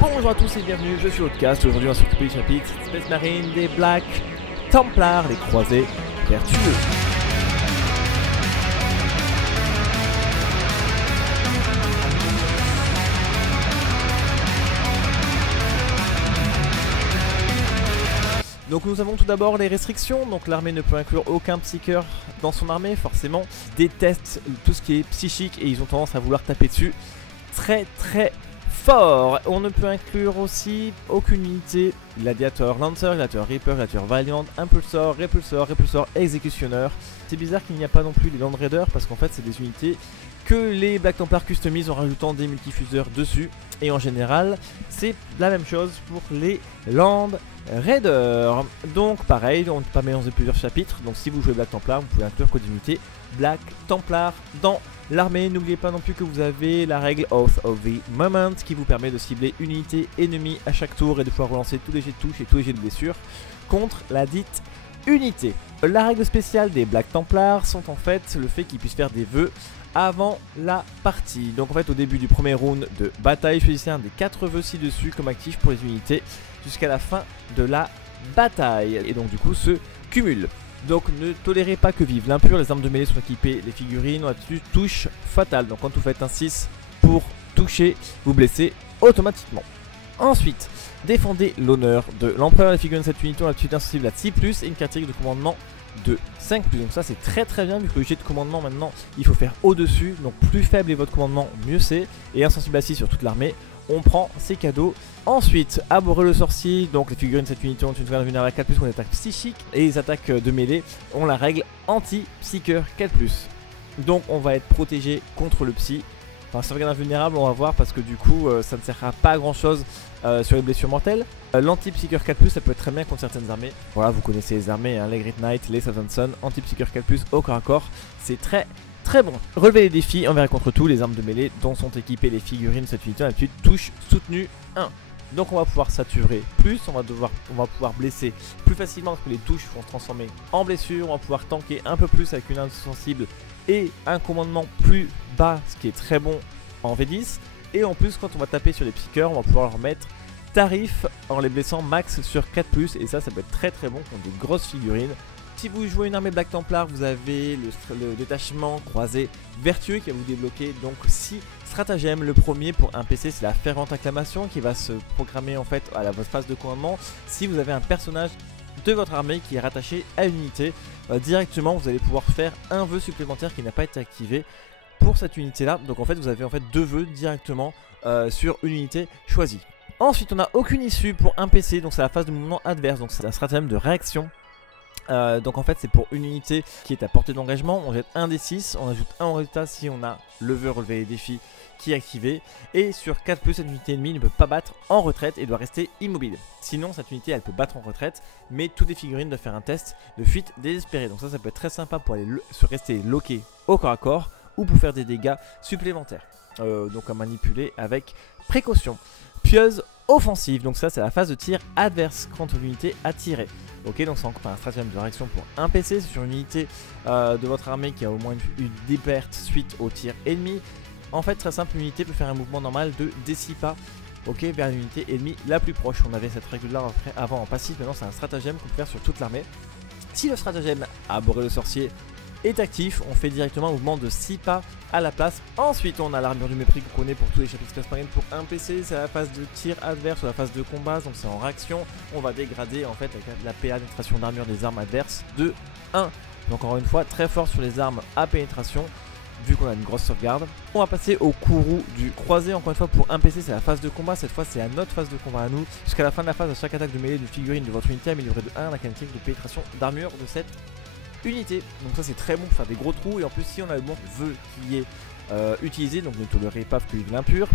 Bonjour à tous et bienvenue, je suis Outcast. Aujourd'hui on va s'occuper du chapitre Space Marine des Black Templars, les croisés vertueux. Donc nous avons tout d'abord les restrictions, donc l'armée ne peut inclure aucun psyker dans son armée, forcément. Ils détestent tout ce qui est psychique et ils ont tendance à vouloir taper dessus très fort. On ne peut inclure aussi aucune unité gladiateur lancer, gladiateur reaper, gladiateur valiant, impulsor, repulsor, exécutionneur. C'est bizarre qu'il n'y a pas non plus les land raiders parce qu'en fait c'est des unités que les Black Templars customisent en rajoutant des multifuseurs dessus. Et en général c'est la même chose pour les land raiders. Donc pareil, on ne peut pas mélanger plusieurs chapitres. Donc si vous jouez Black Templar, vous pouvez inclure que des unités Black Templar dans l'armée. N'oubliez pas non plus que vous avez la règle Oath of the Moment qui vous permet de cibler une unité ennemie à chaque tour et de pouvoir relancer tous les jets de touche et tous les jets de blessure contre la dite unité. La règle spéciale des Black Templars sont en fait le fait qu'ils puissent faire des vœux avant la partie. Donc en fait au début du premier round de bataille, choisissez un des 4 vœux ci-dessus comme actif pour les unités jusqu'à la fin de la bataille. Et donc du coup se cumulent. Donc ne tolérez pas que vive l'impur, les armes de mêlée sont équipées, les figurines ont là-dessus touche fatale. Donc quand vous faites un 6 pour toucher, vous blessez automatiquement. Ensuite, défendez l'honneur de l'empereur, les figurines de cette unité ont là-dessus insensible à 6+, et une caractéristique de commandement de 5+. Donc ça c'est très bien vu que le jet de commandement maintenant il faut faire au-dessus. Donc plus faible est votre commandement, mieux c'est. Et insensible à 6 sur toute l'armée, on prend ces cadeaux. Ensuite, Abhorrer le sorcier, donc les figurines de cette unité ont une sauvegarde vulnérable à 4+, ou une attaque psychique. Et les attaques de mêlée ont la règle anti-psyker 4+. Donc on va être protégé contre le psy. Enfin, sauvegarde invulnérable, on va voir parce que du coup ça ne sert à pas à grand chose sur les blessures mortelles. L'anti-psyker 4+, ça peut être très bien contre certaines armées. Voilà, vous connaissez les armées, hein, les Great Knight, les Southern Sun. Anti-psyker 4+, au corps à corps, c'est très bon. Relevez les défis envers contre tout, les armes de mêlée dont sont équipées les figurines de cette unité, d'habitude touche soutenue 1. Donc on va pouvoir saturer plus, on va pouvoir blesser plus facilement parce que les touches vont se transformer en blessures. On va pouvoir tanker un peu plus avec une insensible et un commandement plus bas, ce qui est très bon en V10. Et en plus quand on va taper sur les psycheurs, on va pouvoir leur mettre tarif en les blessant max sur 4+, et ça peut être très bon contre des grosses figurines. Si vous jouez une armée Black Templar, vous avez le détachement croisé vertueux qui va vous débloquer donc 6 stratagèmes. Le premier pour un PC, c'est la fervente acclamation qui va se programmer en fait à votre phase de commandement. Si vous avez un personnage de votre armée qui est rattaché à une unité, directement vous allez pouvoir faire un vœu supplémentaire qui n'a pas été activé pour cette unité là. Donc en fait vous avez en fait 2 vœux directement sur une unité choisie. Ensuite on n'a aucune issue pour un PC, donc c'est la phase de mouvement adverse, donc c'est un stratagème de réaction. Donc en fait c'est pour une unité qui est à portée d'engagement, on jette un des 6, on ajoute un en résultat si on a le vœu relever les défis qui est activé. Et sur 4+, cette unité ennemie ne peut pas battre en retraite et doit rester immobile. Sinon cette unité elle peut battre en retraite, mais toutes les figurines doivent faire un test de fuite désespérée. Donc ça peut être très sympa pour aller se rester loqué au corps à corps ou pour faire des dégâts supplémentaires. Donc à manipuler avec précaution. Pieuse offensive, donc ça c'est la phase de tir adverse quand l'unité a tiré. Ok, donc c'est encore un stratagème de réaction pour un PC, c'est sur une unité de votre armée qui a au moins une déperte suite au tir ennemi. En fait très simple, l'unité peut faire un mouvement normal de D6 pas, ok, vers l'unité ennemie la plus proche. On avait cette règle là avant en passif, maintenant c'est un stratagème qu'on peut faire sur toute l'armée. Si le stratagème Abhorrer le sorcier est actif, on fait directement un mouvement de 6 pas à la place. Ensuite on a l'armure du mépris qu'on connaît pour tous les chapitres Space Marine. Pour un PC c'est la phase de tir adverse ou la phase de combat, donc c'est en réaction. On va dégrader en fait avec la pénétration d'armure des armes adverses de 1. Donc encore une fois très fort sur les armes à pénétration vu qu'on a une grosse sauvegarde. On va passer au courroux du croisé. Encore une fois pour un PC c'est la phase de combat, cette fois c'est à notre phase de combat à nous. Jusqu'à la fin de la phase, à chaque attaque de mêlée de figurine de votre unité améliorée de 1 la qualité de pénétration d'armure de cette unité. Donc ça c'est très bon pour faire des gros trous. Et en plus si on a le bon vœu qui est utilisé, donc ne tolérez pas que l'impur,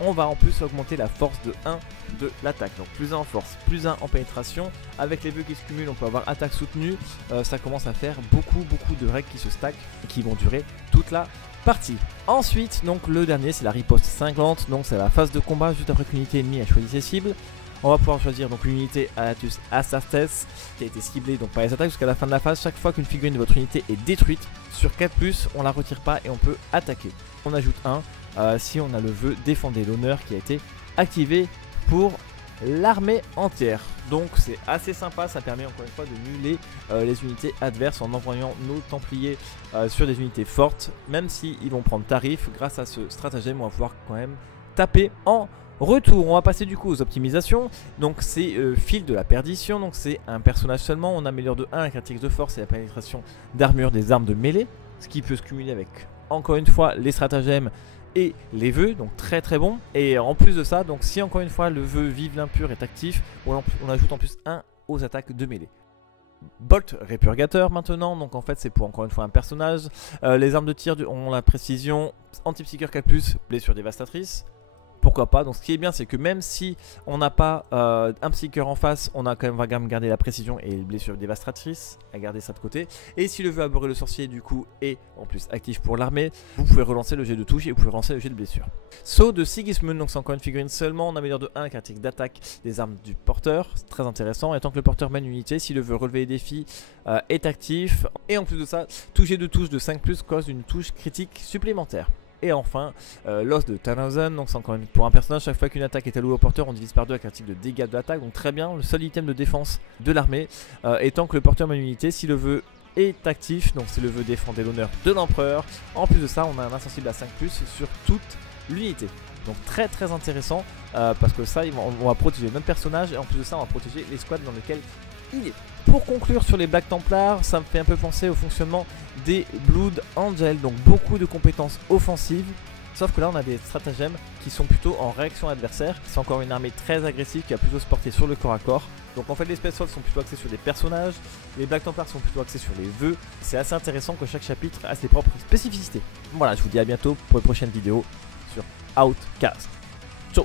on va en plus augmenter la force de 1 de l'attaque. Donc plus 1 en force, plus 1 en pénétration. Avec les vœux qui se cumulent on peut avoir attaque soutenue. Ça commence à faire beaucoup de règles qui se stackent et qui vont durer toute la partie. Ensuite donc le dernier c'est la riposte cinglante. Donc c'est la phase de combat juste après qu'une unité ennemie a choisi ses cibles. On va pouvoir choisir donc une unité Alatus Astartes qui a été ciblée donc par les attaques jusqu'à la fin de la phase. Chaque fois qu'une figurine de votre unité est détruite, sur 4+, on la retire pas et on peut attaquer. On ajoute un si on a le vœu défendez l'honneur qui a été activé pour l'armée entière. Donc c'est assez sympa, ça permet encore une fois de muler les unités adverses en envoyant nos Templiers sur des unités fortes. Même s'ils vont prendre tarif, grâce à ce stratagème, on va pouvoir quand même taper en retour. On va passer du coup aux optimisations. Donc c'est fil de la perdition, donc c'est un personnage seulement. On améliore de 1 la critique de force et la pénétration d'armure des armes de mêlée, ce qui peut se cumuler avec encore une fois les stratagèmes et les vœux, donc très très bon. Et en plus de ça, donc si encore une fois le vœu Vive l'impur est actif, on ajoute en plus 1 aux attaques de mêlée. Bolt Répurgateur maintenant, donc en fait c'est pour encore une fois un personnage. Les armes de tir ont la précision, anti-psycheur 4+, blessure dévastatrice. Pourquoi pas. Donc ce qui est bien, c'est que même si on n'a pas un psycheur en face, on a quand même garder la précision et les blessures dévastatrices, à garder ça de côté. Et si le vœu Abhorrer le sorcier du coup est en plus actif pour l'armée, vous pouvez relancer le jet de touche et vous pouvez relancer le jet de blessure. Saut de Sigismund, donc c'est encore une figurine seulement, on améliore de 1 la critique d'attaque des armes du porteur, c'est très intéressant. Et tant que le porteur mène une unité, si le vœu Relever les défis est actif, et en plus de ça, tout jet de touche de 5+ cause une touche critique supplémentaire. Et enfin, l'os de Tannhausen, donc c'est encore pour un personnage, chaque fois qu'une attaque est allouée au porteur, on divise par 2 la critique de dégâts de l'attaque, donc très bien, le seul item de défense de l'armée, étant que le porteur mène une unité, si le vœu est actif, donc c'est le vœu défendre l'honneur de l'empereur. En plus de ça, on a un insensible à 5+ sur toute l'unité. Donc très très intéressant, parce que ça, on va protéger notre personnage, et en plus de ça, on va protéger les squads dans lesquels il est. Pour conclure sur les Black Templars, ça me fait un peu penser au fonctionnement des Blood Angels, donc beaucoup de compétences offensives, sauf que là on a des stratagèmes qui sont plutôt en réaction adversaire. C'est encore une armée très agressive qui va plutôt se porter sur le corps à corps. Donc en fait les Space sont plutôt axés sur des personnages, les Black Templars sont plutôt axés sur les vœux. C'est assez intéressant que chaque chapitre a ses propres spécificités. Voilà, je vous dis à bientôt pour une prochaine vidéo sur Outcast. Ciao.